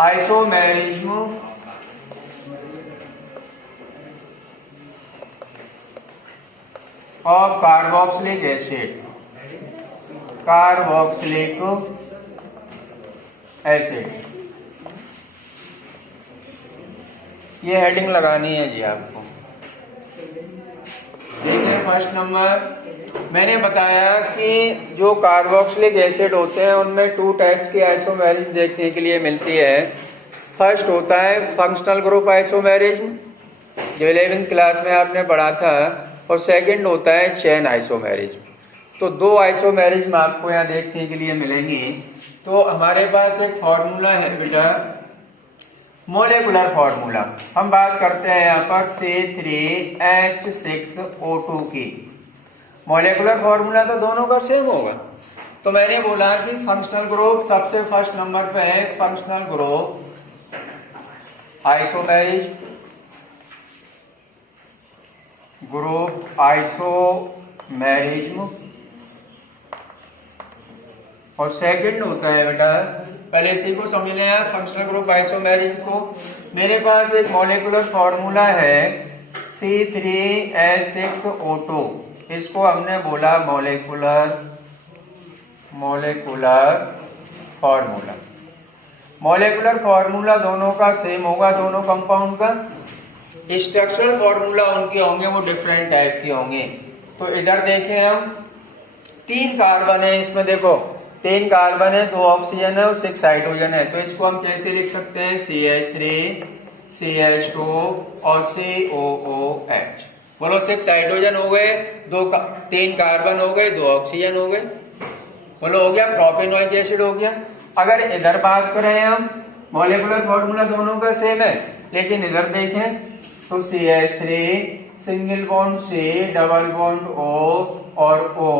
Isomerism of carboxylic acid, carboxylic acid, ये heading लगानी है जी आपको। देखिए फर्स्ट नंबर, मैंने बताया कि जो कार्बोक्सिलिक एसिड होते हैं उनमें 2 टाइप्स की आइसोमेरिज्म देखने के लिए मिलती है। फर्स्ट होता है फंक्शनल ग्रुप आइसोमेरिज्म, जो 11वीं क्लास में आपने पढ़ा था, और सेकंड होता है चेन आइसोमेरिज्म। तो 2 आइसोमेरिज्म आपको यहाँ देखने के लिए मिलेंगी। तो हमारे पास एक फॉर्मूला है बेटा, मोलेकुलर फॉर्मूला। हम बात करते हैं यहाँ पर C3H6O2 की। मोलेकुलर फॉर्मूला तो दोनों का सेम होगा। तो मैंने बोला कि फंक्शनल ग्रुप सबसे फर्स्ट नंबर पे है functional group isomerism, group isomerism, और सेकंड होता है बेटा, पहले इसी को समझ लें आप, फंक्शनल ग्रुप आइसोमेरिज्म को। मेरे पास एक मॉलिक्यूलर फॉर्मूला है C3H6O2, इसको हमने बोला मॉलिक्यूलर फॉर्मूला। मॉलिक्यूलर फॉर्मूला दोनों का सेम होगा, दोनों कंपाउंड का। स्ट्रक्चरल फॉर्मूला उनके होंगे वो डिफरेंट टाइप के होंगे। तो इधर देखें हम, 3 कार्बन है इसमें, देखो 3 कार्बन है, 2 ऑक्सीजन है और 6 हाइड्रोजन है। तो इसको हम कैसे लिख सकते हैं, CH3 CH2 और COOH। बोलो 6 हाइड्रोजन हो गए, 3 कार्बन हो गए, 2 ऑक्सीजन हो गए। बोलो हो गया, प्रोपेनोइक एसिड हो गया। अगर इधर बात करें हम, मॉलिक्यूलर फॉर्मूला दोनों का सेम है, लेकिन इधर देखें तो CH3 single bond C, double bond O और O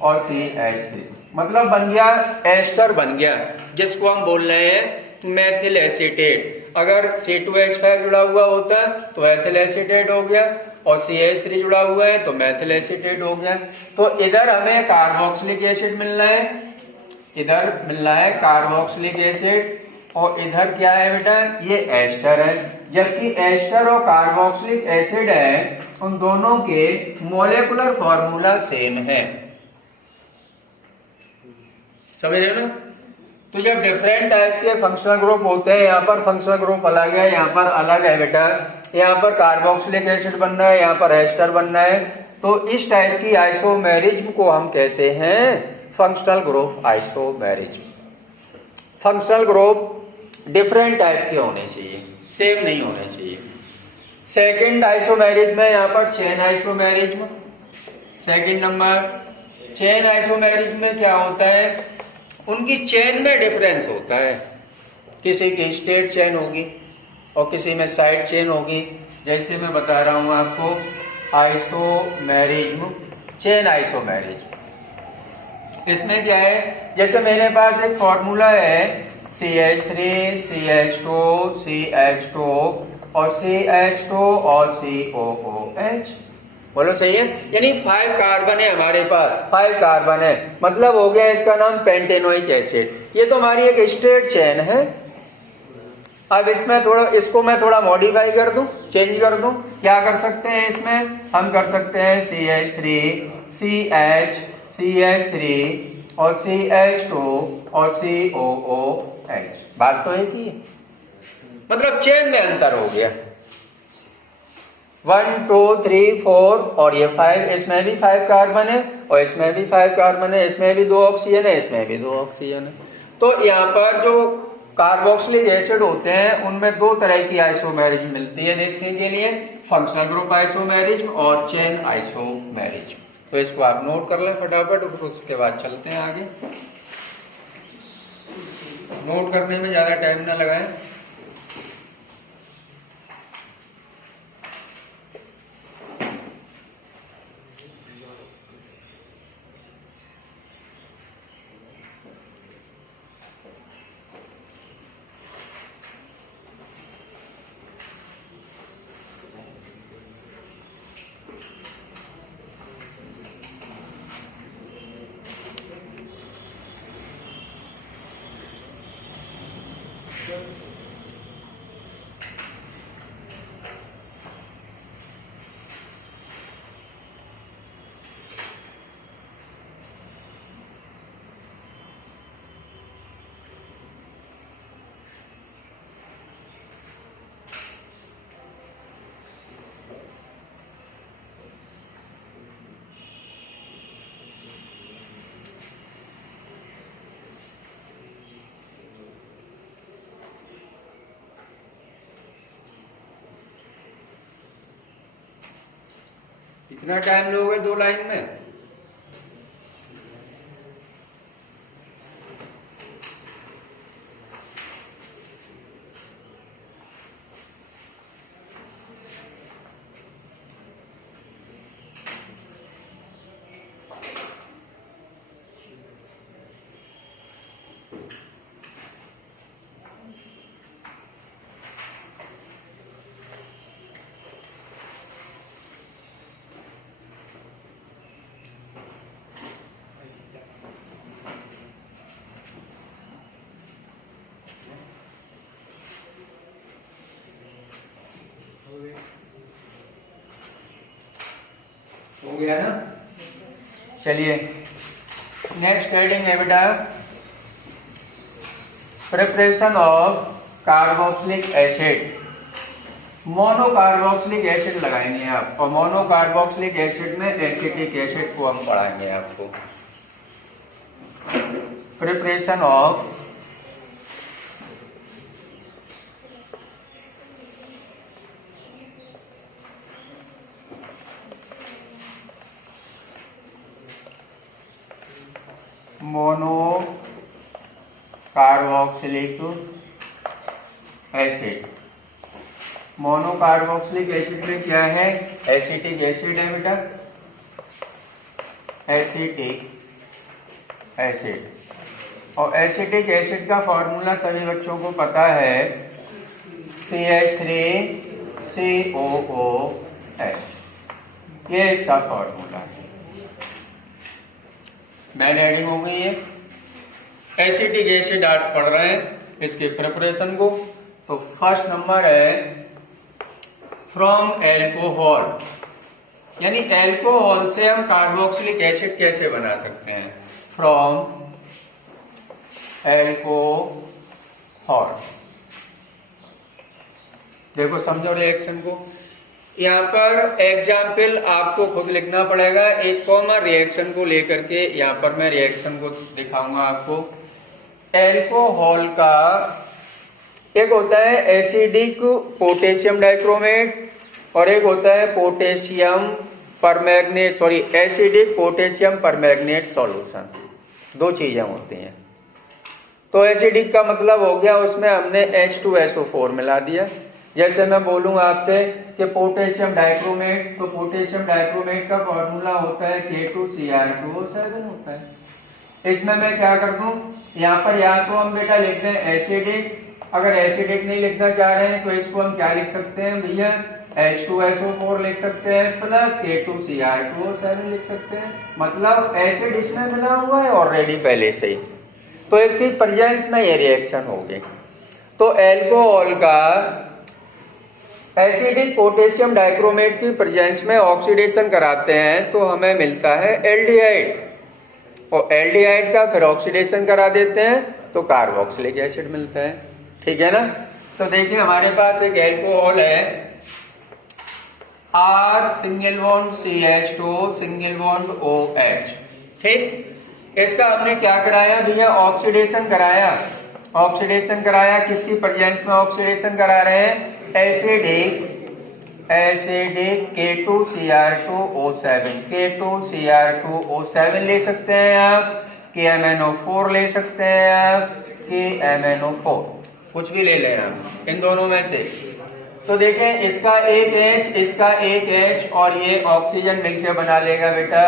और CH3, मतलब बन गया एस्टर बन गया, जिसको हम बोल रहे हैं मेथिल एसीटेट। अगर C2H5 जुड़ा हुआ होता तो एथिल एसीटेट हो गया, और CH3 जुड़ा हुआ है तो मेथिल एसीटेट हो गया। तो इधर हमें कार्बोक्सिलिक एसिड मिल रहा है, इधर मिल रहा है कार्बोक्सिलिक एसिड, और इधर क्या है बेटा, ये एस्टर है। जबकि एस्टर और कार्बोक्सिलिक एसिड है, उन दोनों के मॉलिक्यूलर फॉर्मूला सेम है। समझ रहे हो ना? तो जब डिफरेंट टाइप के फंक्शनल ग्रुप होते हैं, यहाँ पर फंक्शनल ग्रुप अलग है, यहाँ पर अलग है बेटा, यहाँ पर कार्बोक्सिलिक एसिड बनना है, यहाँ पर एस्टर बनना है। तो इस टाइप की आइसोमेरिज्म को हम कहते हैं functional group isomerism. Functional group different type के होने चाहिए, सेम नहीं होने चाहिए। सेकंड आइसोमेरिज्म है यहाँ पर chain isomerism. Second number, chain isomerism में क्या होता है, उनकी चेन में डिफरेंस होता है। किसी की स्टेट चेन होगी और किसी में साइड चेन होगी। जैसे मैं बता रहा हूं आपको, आइसोमेरिज्म, चेन आइसोमेरिज्म, इसमें क्या है, जैसे मेरे पास एक फॉर्मूला है CH3 CH2 CH2 और CH2 और COOH। बोलो सही है, यानी 5 कार्बन है हमारे पास, 5 कार्बन है, मतलब हो गया इसका नाम पेंटेनोइक एसिड। ये तो हमारी एक स्ट्रेट चेन है। अब इसमें थोड़ा, इसको मैं थोड़ा मॉडिफाई कर दूं, चेंज कर दूं। क्या कर सकते हैं इसमें, हम कर सकते हैं CH3 CH CH3 और CH2 और COOH। बात तो एक ही है, मतलब चेन में अंतर हो गया। 1 2 3 4 और ये 5, इसमें भी 5 कार्बन है और इसमें भी 5 कार्बन है, इसमें भी 2 ऑक्सीजन है, इसमें भी 2 ऑक्सीजन है। तो यहाँ पर जो कार्बोक्सिलिक एसिड होते हैं उनमें 2 तरह की आइसोमेरिज्म मिलती है देखने के लिए, फंक्शनल ग्रुप आइसोमेरिज्म और चेन आइसोमेरिज्म। तो इसको आप नोट कर लें फटाफट, उसके बाद चलते हैं आगे। नोट करने में ज्यादा टाइम ना लगाएं। कितना टाइम लोगे 2 लाइन में? हो गया ना? चलिए नेक्स्ट हेडिंग है बेटा preparation of carboxylic acid. Monocarboxylic acid लगाएंगे आप, और मोनोकार्बोक्सिलिक एसिड में एसिटिक एसिड को हम पढ़ाएंगे आपको। Preparation of monocarboxylic acid. Monocarboxylic acid में क्या है? एसिटिक एसिड है बेटा, एसिटिक एसिड। और एसिटिक एसिड का फॉर्मूला सभी बच्चों को पता है, CH3COOH, ये इसका फॉर्मूला है। मैंने हेडिंग हो गई है एसिटिक एसिड आप पढ़ रहे हैं इसके प्रिपरेशन को। तो फर्स्ट नंबर है फ्रॉम एल्कोहल, यानी एल्कोहल से हम कार्बोक्सिलिक एसिड कैसे बना सकते हैं? From alcohol. देखो समझो रिएक्शन को, यहाँ पर एग्जाम्पल आपको खुद लिखना पड़ेगा। एक कॉमन रिएक्शन को लेकर के यहाँ पर मैं रिएक्शन को दिखाऊंगा आपको। एल्कोहल का एक होता है एसिडिक पोटेशियम डाइक्रोमेट और एक होता है potassium permanganate, sorry acidic potassium permanganate solution. 2 चीजें होती हैं। तो एसिडिक का मतलब हो गया उसमें हमने H2SO4 मिला दिया। जैसे मैं बोलूंगा आपसे कि पोटेशियम डाइक्रोमेट, तो पोटेशियम डाइक्रोमेट का फॉर्मूला होता है K2Cr2O7 होता है। इसमें मैं क्या कर दूं, यहाँ पर या तो हम बेटा लिखते हैं एसिडिक, अगर एसिडिक नहीं लिखना चाह रहे हैं तो इसको हम क्या लिख सकते हैं भैया, H2SO4 लिख सकते हैं प्लस K2Cr2O7 लिख सकते हैं। मतलब एसिड इसमें मिला हुआ है ऑलरेडी पहले से ही, तो इसकी प्रेजेंस में ये रिएक्शन होगी। तो एल्कोहल का एसिडिक पोटेशियम डाइक्रोमेट की प्रेजेंस में ऑक्सीडेशन कराते हैं तो हमें मिलता है एल्डिहाइड, और एल्डिहाइड का फिर ऑक्सीडेशन करा देते हैं तो कार्बोक्सिलिक एसिड मिलता है। ठीक है ना? तो देखिए हमारे पास एक एल्कोहल है R single bond CH2 single bond OH। ठीक, इसका हमने क्या कराया भैया, ऑक्सीडेशन कराया। ऑक्सीडेशन कराया, किसकी प्रेजेंस में ऑक्सीडेशन करा रहे हैं, एसिडिक K2Cr2O7। K2Cr2O7 ले सकते हैं आप, KMnO4 ले सकते हैं आप, KMnO4 कुछ भी ले लें आप इन दोनों में से। तो देखें इसका एक H, इसका एक H, और ये ऑक्सीजन मिलकर बना लेगा बेटा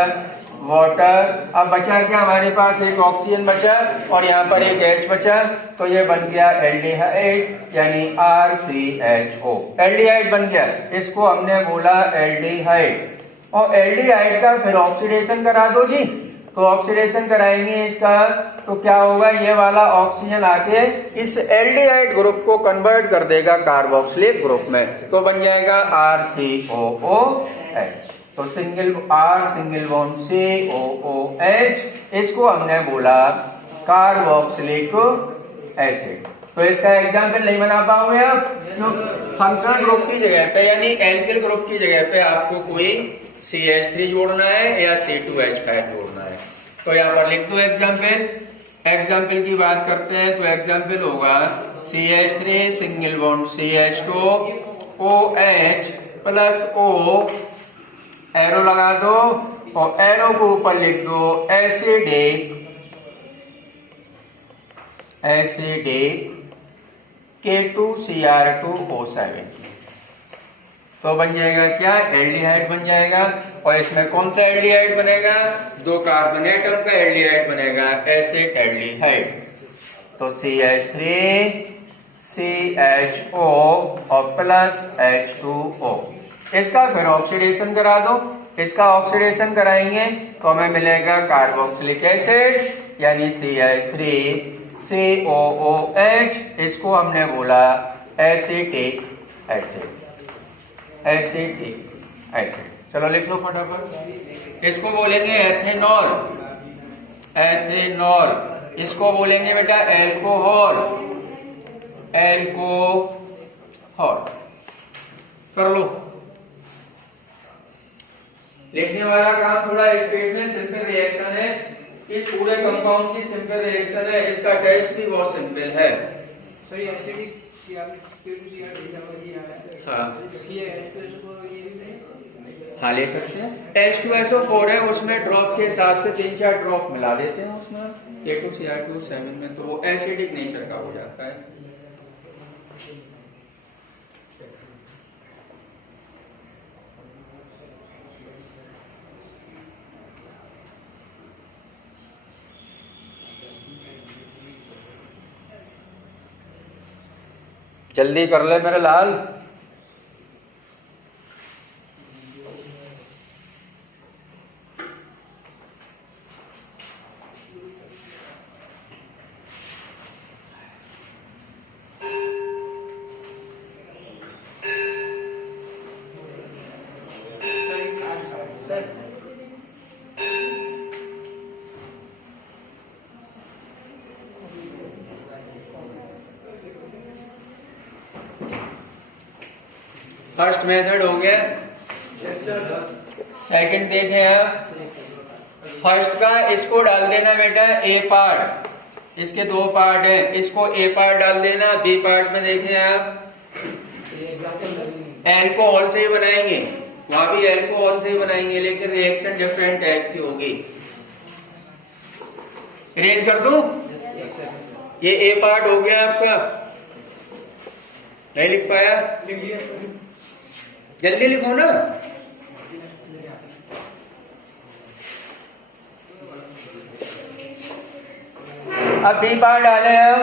वाटर। अब बचा क्या हमारे पास, एक ऑक्सीजन बचा और यहाँ पर एक H बचा, तो ये बन गया एल्डिहाइड यानी RCHO। एल्डिहाइड बन गया, इसको हमने बोला एल्डिहाइड। और एल्डिहाइड का फिर ऑक्सीडेशन करा दो जी, तो ऑक्सीडेशन कराएंगे इसका, तो क्या होगा, ये वाला ऑक्सीजन आके इस एल्डिहाइड ग्रुप को कन्वर्ट कर देगा कार्बोक्सिलिक ग्रुप में, तो बन जाएगा RCOOH। तो सिंगल बॉन्ड COOH, इसको हमने बोला कार्बोक्सिलिक एसिड। तो इसका एग्जाम्पल नहीं बना पाओगे आप, क्यों? फंक्शनल ग्रुप की जगह पे यानी एल्किल ग्रुप की जगह पे आपको कोई CH3 जोड़ना है या C2H5 जोड़ना है। तो यहाँ पर लिख दो एग्जाम्पल की बात करते हैं, तो एग्जाम्पल होगा CH3 single bond CH2 OH plus O, arrow लगा दो और एरो को ऊपर लिख दो एसिडिक K2Cr2O7। तो बन जाएगा क्या, एल्डिहाइड बन जाएगा। और इसमें कौन सा एल्डिहाइड बनेगा, 2 कार्बन एटम का एल्डिहाइड बनेगा, एसिड एल्डिहाइड। तो CH3CHO और प्लस H2O। इसका फिर ऑक्सीडेशन करा दो, इसका ऑक्सीडेशन कराएंगे तो हमें मिलेगा कार्बोक्सिलिक एसिड यानी CH3COOH, इसको हमने बोला एसिटिक एसिड। चलो लिख लो फटाफट। इसको बोलेंगे एथेनॉल, इसको बोलेंगे बेटा एल्कोहल। कर लो। लिखने वाला काम थोड़ा स्पीड में, सिंपल रिएक्शन है, इस पूरे कंपाउंड की सिंपल रिएक्शन है, इसका टेस्ट भी बहुत सिंपल है। सर ये एसिडिक हाँ ले सकते हैं। H2SO4 है, उसमें ड्रॉप के हिसाब से 3-4 ड्रॉप मिला देते हैं उसमें K2Cr2O7 में, तो वो एसिडिक नेचर का हो जाता है। जल्दी कर ले मेरे लाल। फर्स्ट मेथड हो गया। सेकंड देखें आप, फर्स्ट का इसको डाल देना बेटा ए पार्ट, इसके 2 पार्ट है, इसको ए पार्ट डाल देना। बी पार्ट में देखें आप एल्कोहल से ही बनाएंगे, वहां भी एल्कोहल से ही बनाएंगे, लेकिन रिएक्शन डिफरेंट टाइप की होगी। इरेज कर दूं? ये ए पार्ट हो गया आपका, नहीं लिख पाया? जल्दी लिखो ना। अब बी पार्ट डाले हैं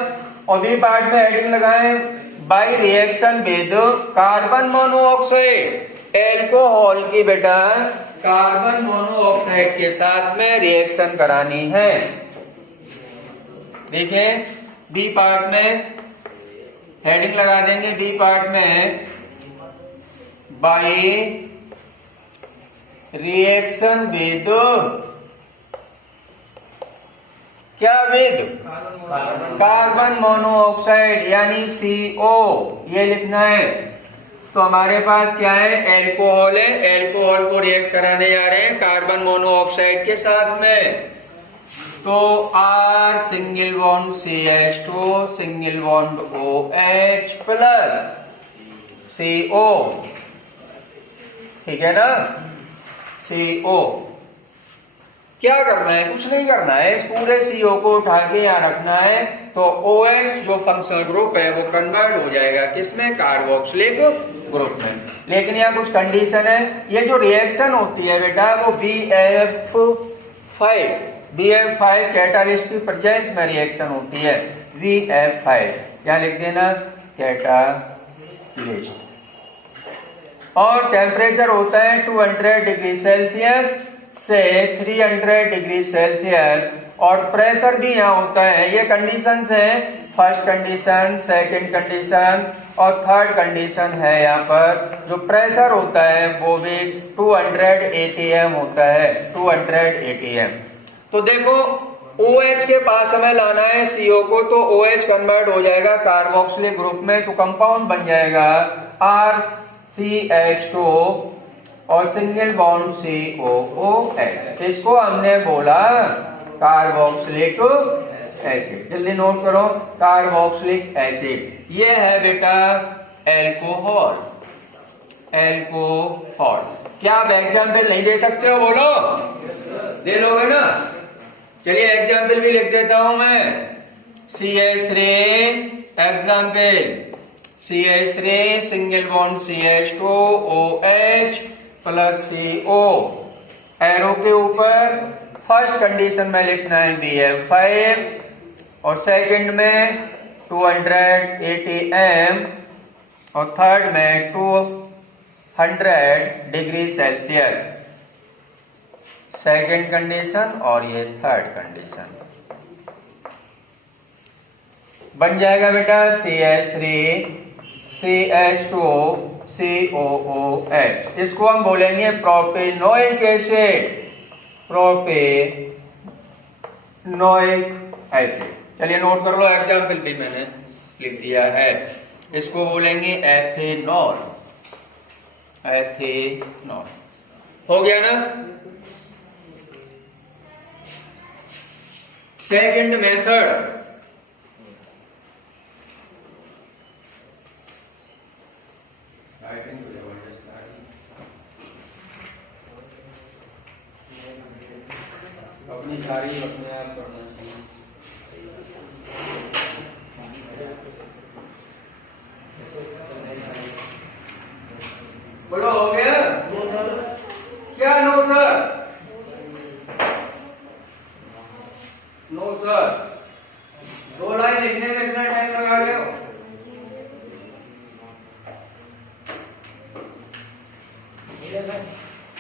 और बी पार्ट में हेडिंग लगाएं, by reaction with carbon monoxide. Alcohol की बेटा कार्बन मोनोऑक्साइड के साथ में रिएक्शन करानी है। देखें बी पार्ट में हेडिंग लगा देंगे, बी पार्ट में बाई रिएक्शन विद, क्या विद? कार्बन मोनोऑक्साइड यानी CO, ये लिखना है। तो हमारे पास क्या है, एल्कोहल है, एल्कोहल को रिएक्ट कराने जा रहे हैं कार्बन मोनोऑक्साइड के साथ में। तो R single bond CH2 single bond OH plus CO, ठीक है ना, CO। क्या करना है, कुछ नहीं करना है, इस पूरे CO को उठा के यहाँ रखना है, तो OH जो फंक्शनल ग्रुप है वो कन्वर्ट हो जाएगा किसमें, कार्बोक्सिलिक ग्रुप में। लेकिन यहाँ कुछ कंडीशन है, ये जो रिएक्शन होती है बेटा वो BF5 कैटालिस्ट की प्रेजेंस में रिएक्शन होती है, BF5 यहाँ लिख देना कैटालिस्ट। और टेम्परेचर होता है 200 डिग्री सेल्सियस, से 300 डिग्री सेल्सियस और प्रेशर भी यहाँ होता है। ये कंडीशंस है, फर्स्ट कंडीशन, सेकंड कंडीशन और थर्ड कंडीशन है। यहाँ पर जो प्रेशर होता है वो भी 200 atm होता है, 200 atm। तो देखो OH के पास हमें लाना है CO को, तो OH कन्वर्ट हो जाएगा कार्बोक्सिलिक ग्रुप में, तो कंपाउंड बन जाएगा RCH2 और सिंगल बॉन्ड COOH। इसको हमने बोला कार्बोक्सिलिक एसिड। जल्दी नोट करो, कार्बोक्सिलिक एसिड ये है बेटा एल्कोहल। एल्कोहल क्या आप एग्जाम्पल नहीं दे सकते हो? बोलो, दे लोगे ना? चलिए एग्जाम्पल भी लिख देता हूं मैं। CH3 example, CH3 single bond CH2 OH plus CO। Arrow के ऊपर फर्स्ट कंडीशन में लिखना है BF5 और सेकंड में 200 atm और थर्ड में 200 डिग्री सेल्सियस, सेकंड कंडीशन और ये थर्ड कंडीशन। बन जाएगा बेटा CH3 CH2 COOH। इसको हम बोलेंगे प्रोपेनोइक एसिड, प्रोपेनोइक एसिड। चलिए नोट कर लो, एग्जाम्पल भी मैंने लिख दिया है। इसको बोलेंगे एथेनॉल। एथेनॉल हो गया ना? सेकंड मेथड, अपनी तारीफ अपने आप करना चाहिए। बोलो हो गया? क्या no sir? No sir. 2 line लिखने में कितना टाइम लगा रहे हो?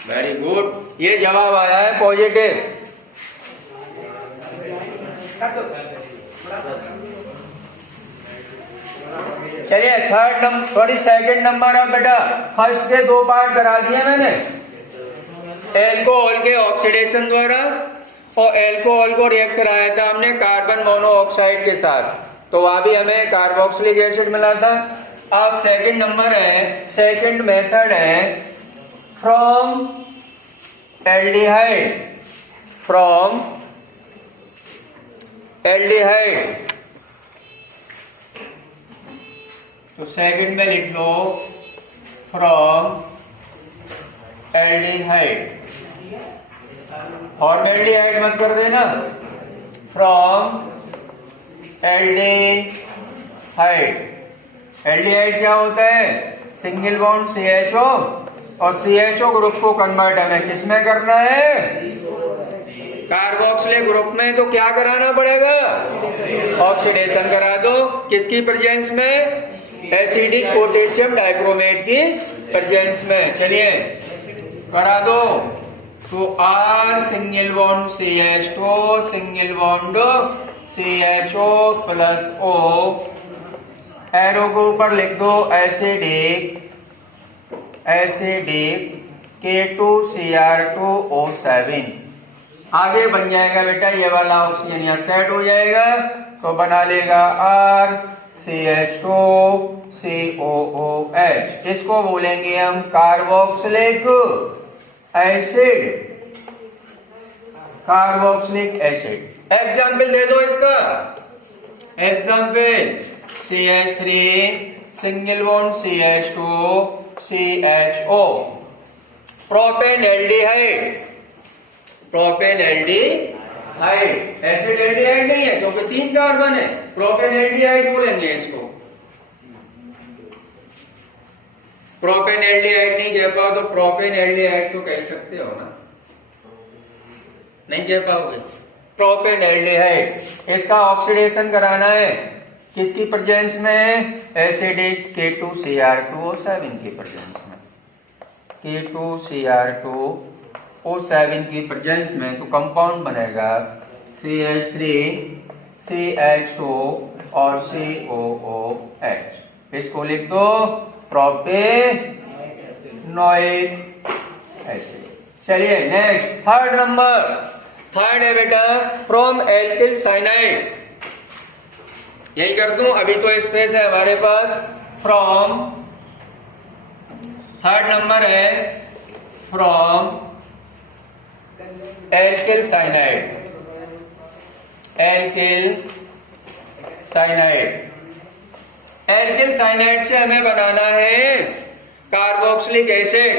वेरी गुड, ये जवाब आया है पॉजिटिव। चलिए third number, sorry second number. अब बेटा फर्स्ट के 2 पार्ट करा दिए मैंने, एल्कोहल के ऑक्सीडेशन द्वारा, और एल्कोहल को रिएक्ट कराया था हमने कार्बन मोनोऑक्साइड के साथ, तो वहां भी हमें कार्बोक्सिलिक एसिड मिला था। अब सेकंड नंबर है, सेकंड मेथड है फ्रॉम एल्डिहाइड, फ्रॉम एल्डिहाइड। तो सेकंड में लिख लो फ्रॉम एल्डिहाइड, फॉर्मेल्डिहाइड मत कर देना, फ्रॉम एल्डिहाइड। एल्डिहाइड क्या होता है? सिंगल बॉन्ड CHO और CHO ग्रुप को कन्वर्ट हमें किसमें करना है? कार्बोक्सिलिक ग्रुप में। तो क्या कराना पड़ेगा? ऑक्सीडेशन करा दो। किसकी प्रेजेंस में? एसिडिक पोटेशियम डाइक्रोमेट की प्रेजेंस में। चलिए करा दो। तो R single bond CH2 single bond CHO plus O, arrow को ऊपर लिख दो एसिडिक, एसिडिक K2Cr2O7। आगे बन जाएगा बेटा ये वाला ऑक्सीजन यहाँ सेट हो जाएगा, तो बना लेगा RCH2 COOH। इसको बोलेंगे हम carboxylic acid, carboxylic acid. Example दे दो इसका। Example CH3 single bond CH2 CHO, propane aldehyde, propane aldehyde. Acid aldehyde नहीं है क्योंकि 3 कार्बन है, प्रोपेन एल्डिहाइड बोलेंगे इसको। प्रोपेन एल्डिहाइड नहीं कह पाओ तो प्रोपेन एल्डिहाइड तो कह सकते हो ना? नहीं कह पाओगे? Propane aldehyde. इसका ऑक्सीडेशन कराना है किसकी प्रेजेंस में? एसिडिक K2Cr2O7 की प्रेजेंस में। K2Cr2 O7 की प्रेजेंस में, तो कंपाउंड बनेगा CH3 CH2 और COOH। इसको लिख दो प्रोपेनोइक एसिड। चलिए नेक्स्ट थर्ड नंबर, थर्ड है बेटा फ्रॉम एल्किल साइनाइड। यही कर दूं, अभी तो स्पेस है हमारे पास। फ्रॉम, थर्ड नंबर है from alkyl cyanide. Alkyl cyanide, alkyl cyanide से हमें बनाना है कार्बोक्सिलिक एसिड।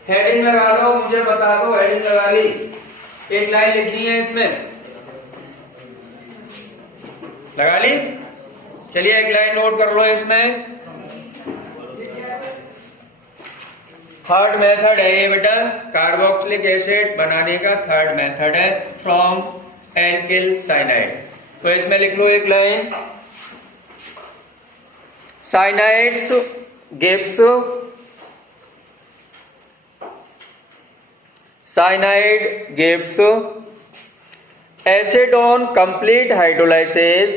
हेडिंग लगा लो, मुझे बता दो, हेडिंग लगा ली, एक लाइन लिखनी है इसमें, लगा ली। चलिए एक लाइन नोट कर लो इसमें। थर्ड मेथड है ये बेटा, कार्बोक्सिलिक एसिड बनाने का थर्ड मेथड है फ्रॉम एल्किल साइनाइड। तो इसमें लिख लो एक line, cyanides gives, cyanide gives acid on complete hydrolysis,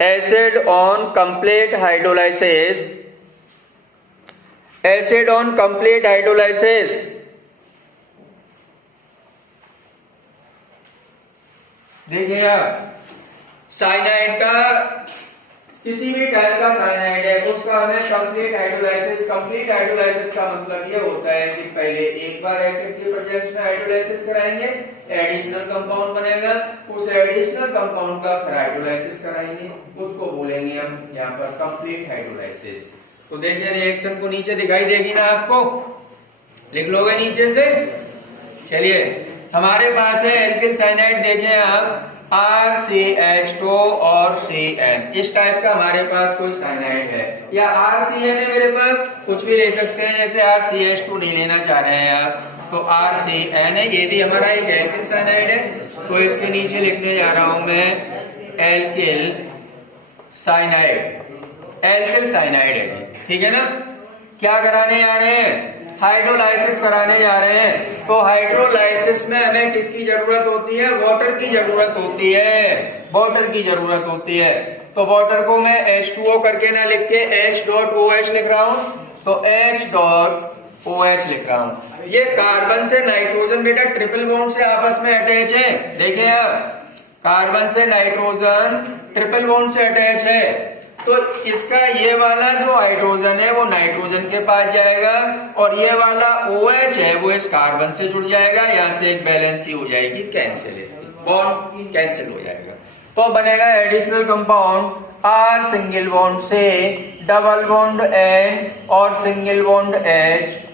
acid on complete hydrolysis, acid on complete hydrolysis। देखिए आप, साइनाइड का किसी भी टाइप का साइनाइड है उसका हमें कंप्लीट हाइड्रोलाइसिस, कंप्लीट हाइड्रोलाइसिस का मतलब ये होता है कि पहले एक बार एसिड की प्रेजेंस में हाइड्रोलाइसिस कराएंगे, एडिशनल कंपाउंड बनेगा, उस एडिशनल कंपाउंड का फिर हाइड्रोलाइसिस कराएंगे, उसको बोलेंगे हम यहाँ पर कंप्लीट हाइड्रोलाइसिस। तो देखिए रिएक्शन को नीचे दिखाई देगी ना आपको, लिख लोगे नीचे से। चलिए हमारे पास है एल्किल साइनाइड, देखें आप RCH2 और CN, इस टाइप का हमारे पास कोई साइनाइड है, या RCN है मेरे पास, कुछ भी ले सकते हैं, जैसे RCH2 नहीं लेना चाह रहे हैं आप तो RCN है, ये भी हमारा एक एल्किल साइनाइड है। तो इसके नीचे लिखने जा रहा हूं मैं एल्किल साइनाइड, एल्किल साइनाइड है जी, ठीक है ना। क्या कराने जा रहे हैं, हाइड्रोलाइसिस कराने जा रहे हैं। तो हाइड्रोलाइसिस में हमें किसकी जरूरत होती है, वाटर की जरूरत होती है, वाटर की जरूरत होती है। तो वाटर को मैं H2O करके ना लिख के H.OH लिख रहा हूं, तो H.OH लिख रहा हूं। ये कार्बन से नाइट्रोजन बेटा ट्रिपल बॉन्ड से आपस में अटैच है, देखिए आप, कार्बन से नाइट्रोजन ट्रिपल बॉन्ड से अटैच है। तो इसका ये वाला जो हाइड्रोजन है वो नाइट्रोजन के पास जाएगा, और ये वाला OH है वो इस कार्बन से जुड़ जाएगा, यहाँ से एक बैलेंस ही हो जाएगी, कैंसिल, इसकी बॉन्ड कैंसिल हो जाएगा। तो बनेगा additional compound R single bond से डबल बॉन्ड N और सिंगल बॉन्ड H